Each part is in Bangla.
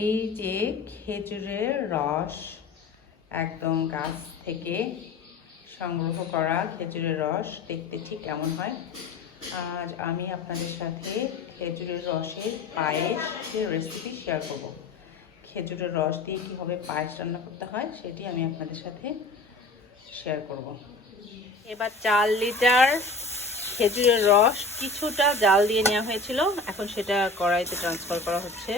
এই যে খেজুরের রস, একদম গাছ থেকে সংগ্রহ করা খেজুরের রস দেখতে ঠিক এমন হয়। আজ আমি আপনাদের সাথে খেজুরের রসের পায়েসের রেসিপি শেয়ার করব। খেজুরের রস দিয়ে কীভাবে পায়েস রান্না করতে হয় সেটি আমি আপনাদের সাথে শেয়ার করব। এবার 4 লিটার খেজুরের রস কিছুটা জাল দিয়ে নেওয়া হয়েছিল, এখন সেটা কড়াইতে ট্রান্সফার করা হচ্ছে।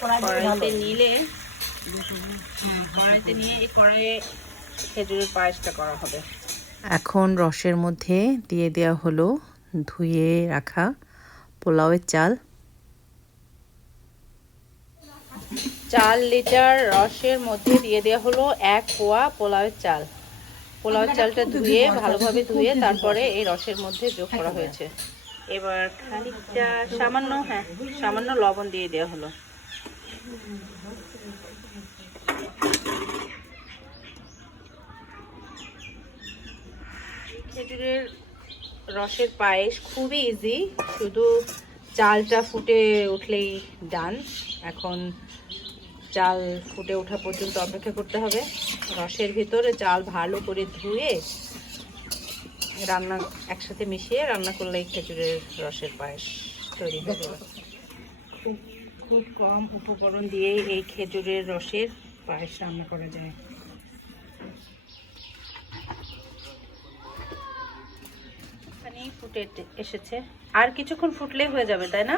কড়াইতে নিয়ে এই কড়াইয়ে খেজুরের পায়েসটা করা হবে। এখন রসের মধ্যে দিয়ে দেওয়া হলো ধুয়ে রাখা পোলাওয়ের চাল। 4 লিটার রসের মধ্যে দিয়ে দেওয়া হলো 1 পোয়া পোলাওয়ের চাল। পোলাওয়ের চালটা ধুয়ে ভালোভাবে ধুয়ে তারপরে এই রসের মধ্যে যোগ করা হয়েছে। এবার খানিকটা সামান্য লবণ দিয়ে দেওয়া হলো। খেজুরের রসের পায়েস খুবই ইজি, শুধু চালটা ফুটে উঠলেই ডান। এখন চাল ফুটে ওঠা পর্যন্ত অপেক্ষা করতে হবে। রসের ভিতরে চাল ভালো করে ধুয়ে একসাথে মিশিয়ে রান্না করলেই খেজুরের রসের পায়েস তৈরি হয়ে যাবে। খুব কম উপকরণ দিয়ে এই খেজুরের রসের পায়েস রান্না করা যায়। এখানেই ফুটে এসেছে, আর কিছুক্ষণ ফুটলেই হয়ে যাবে, তাই না?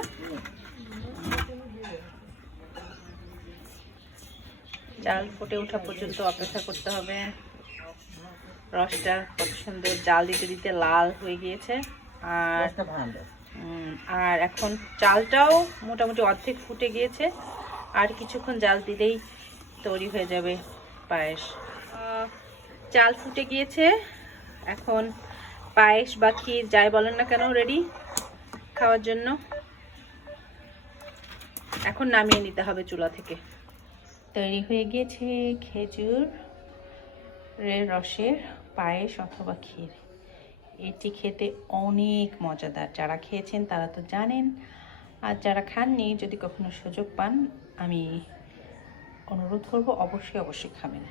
চাল ফুটে ওঠা পর্যন্ত অপেক্ষা করতে হবে। রসটা কত সুন্দর জাল দিতে দিতে লাল হয়ে গিয়েছে। আর এখন চালটাও মোটামুটি অর্ধেক ফুটে গিয়েছে, আর কিছুক্ষণ জাল দিলেই তৈরি হয়ে যাবে পায়েস। চাল ফুটে গিয়েছে, এখন পায়েস বা ক্ষীর যাই বলেন না কেন রেডি খাওয়ার জন্য। এখন নামিয়ে নিতে হবে চুলা থেকে। তৈরি হয়ে গিয়েছে খেজুরের রসের পায়েস অথবা ক্ষীর। এটি খেতে অনেক মজাদার, যারা খেয়েছেন তারা তো জানেন, আর যারা খাননি যদি কখনো সুযোগ পান আমি অনুরোধ করব অবশ্যই খাবেন।